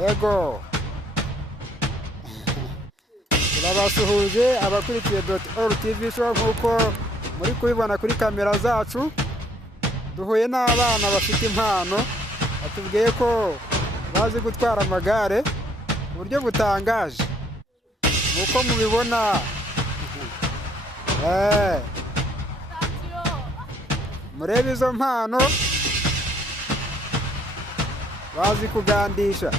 yego turabasuhuje abakurikiye .tv show nk'uko muri kubibona kuri kamera zacu. Duhuye n'abana bafite impano batubwiye ko bazi gutwara amagare mu buryo butangaje nk'uko mubibona. Murebe izo mpano bazi kugandisha.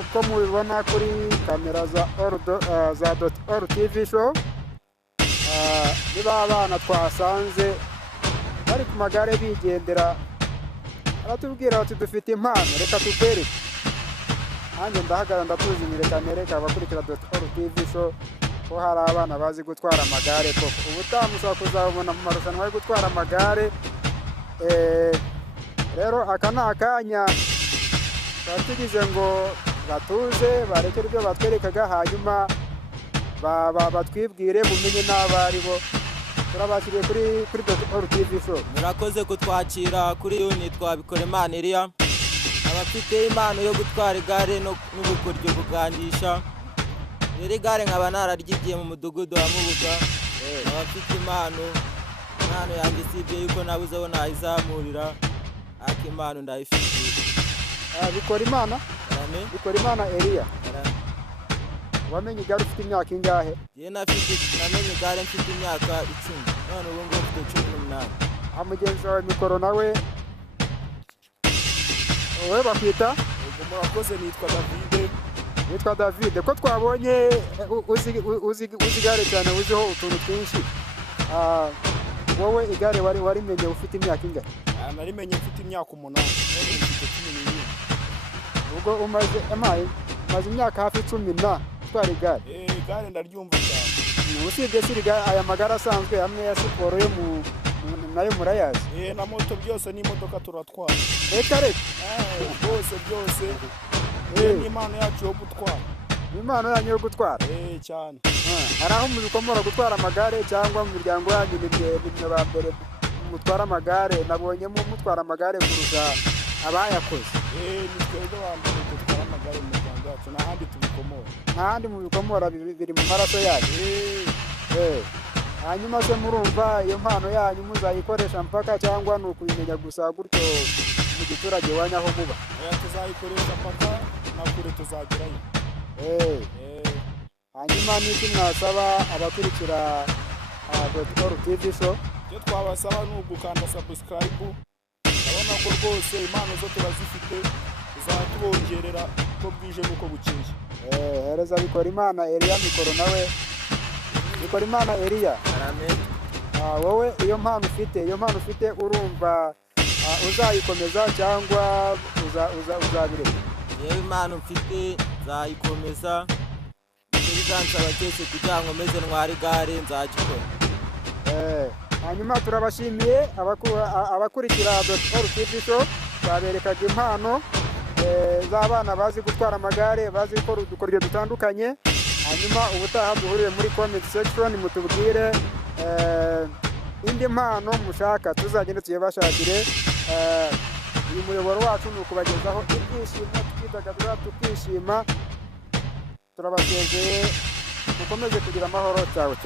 uko mubibona kuri kamera za All TV show. Niba abana twasanze bari ku magare bigendera, aratubwira ati dufite impano, reka tukwereke. Nanjye ndahagarara ndatuzinire nereka abakurikira All TV show ko hari abana bazi gutwara amagare koko. Ubutaha mushobora kuzabona mu marushanwa yo gutwara amagare. Rero aka ni akanya tugize ngo batuze barekere ibyo batwerekaga, hanyuma batwibwire mumenye n'abari bo. Turabakiriye kuri All TV show. Murakoze kutwakira kuri unit Biberamu area. Abafite impano yo gutwara igare n'ubukoryo bugandisha. Iri gare nkaba nararyigiye mu mudugudu wa Mubuga. Abafite impano yanjye sibye yuko nabuze aho nayizamurira. Aka impano ndayifite. Biberamu area. Wamenye igare ufite imyaka ingahe? Namenye igare mfite imyaka 10. None ubu ngubu mfite 18. Mugenzi wawe mikoro nawe wowe bakwita? Murakoze, nitwa David. Ko twabonye uzi igare cyane, uziho utuntu twinshi. Wowe igare warimenye ufite imyaka ingahe? Narimenye mfite imyaka 8. None mfite 11. Ubwo umaze imyaka hafi 10 utwara igare. Igare ndaryumva cyane. Usibye siriga aya magara asanzwe amwe ya siporo yo nayo murayazi? Na moto byose n'imodoka turatwara. Reka byose. Ni impano yacu yo gutwara. Impano yanyu yo gutwara? Cyane. Hari aho mubikomora gutwara amagare cyangwa mu miryango yanyu nimwe ba mbere mutwara amagare? Nabonye mutwara amagare kurusha abayakoze. Ni twebwe ba mbere dutwara amagare mu miryango yacu, n'ahandi tubikomora. N'ahandi mubikomora biri mu maraso yanyu? Hanyuma se murumva iyo mpano yanyu muzayikoresha mpaka cyangwa ni ukuyimenya gusa gutyo mu giturage wanyu aho muba? Tuzayikoresha mpaka na kure tuzagerayo. Hanyuma n'iki mwasaba abakurikira All TV show? Icyo twabasaba ni ugukanda subscribe. Urabona ko rwose impano zo turazifite, zatubongerera uko bwije n'uko bukeye. Hereza Biberamu area mikoro nawe. Biberamu area. Wowe iyo mpano ufite urumva uzayikomeza cyangwa uzabireka? Yewe impano mfite nzayikomeza. Bizansaba cyose kugira ngo meze ntwara igare nzagikora. Hanyuma turabashimiye abakurikira All TV show. Baberekaga impano z'abana bazi gutwara amagare, bazi gukora udukoryo dutandukanye. Hanyuma ubutaha duhuriye muri comment section mutubwire indi mpano mushaka, tuzagenda tuyabashakire. Uyu muyoboro wacu ni ukubagezaho ibyishimo, tukidagadura tukishima. Turabasezeye, mukomeze kugira amahoro. Cyaro.